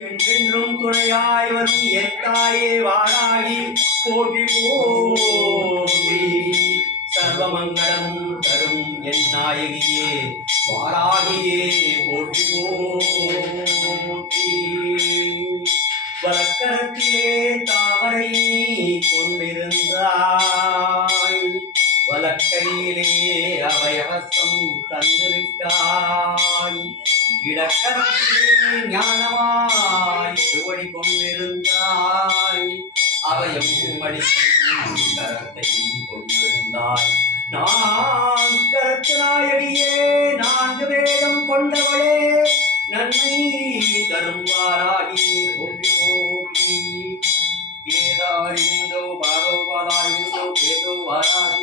என்றென்றும் துணையாய் வரும் எத்தாயே வாராகி போற்றி போற்றி சர்வமங்களம் தரும் என் நாயகியே வாராகியே போற்றி போற்றி வழக்கரத்திலே தாமரை கொண்டிருந்தாய். வலக்கையிலே அபயவசம் தந்திருக்காய். இடக்கரத்திலே ஞானமாய் சுவடி கொண்டிருந்தாய் அவையும் அடிக்கும் கரத்தை கொண்டிருந்தாய். நான் கரத்து நான்கு வேதம் கொண்டவளே நன்மை தருவாராகி போற்றி போற்றி. கேதாரிந்தோ பாரோ பாதாரிந்தோ கேதோ வாராகி